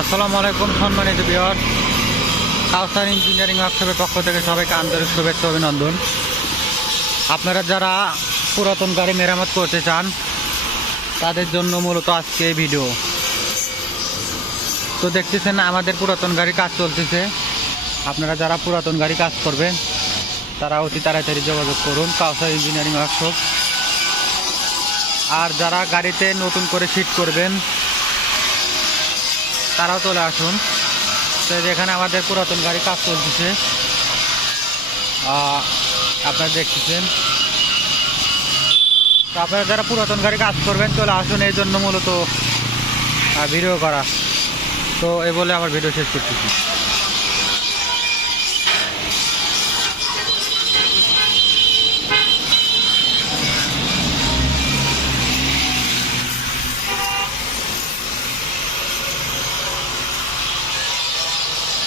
আসসালামু আলাইকুম সম্মানিত ভিউয়ার, কাউসার ইঞ্জিনিয়ারিং ওয়ার্কশপের পক্ষ থেকে সবাইকে আন্তরিক শুভেচ্ছা অভিনন্দন। আপনারা যারা পুরাতন গাড়ি মেরামত করতে চান তাদের জন্য মূলত আজকে এই ভিডিও। তো দেখতেছেন আমাদের পুরাতন গাড়ি কাজ চলতেছে। আপনারা যারা পুরাতন গাড়ি কাজ করবেন তারা অতি তাড়াতাড়ি যোগাযোগ করুন কাউসার ইঞ্জিনিয়ারিং ওয়ার্কশপ। আর যারা গাড়িতে নতুন করে ফিট করবেন তারাও চলে আসুন। তো যেখানে আমাদের পুরাতন গাড়ি কাজ চলতেছে আপনারা দেখতেছেন। তো আপনারা যারা পুরাতন গাড়ি কাজ করবেন চলে আসুন, এই জন্য মূলত ভিডিও করা। তো এই বলে আমার ভিডিও শেষ করতেছি।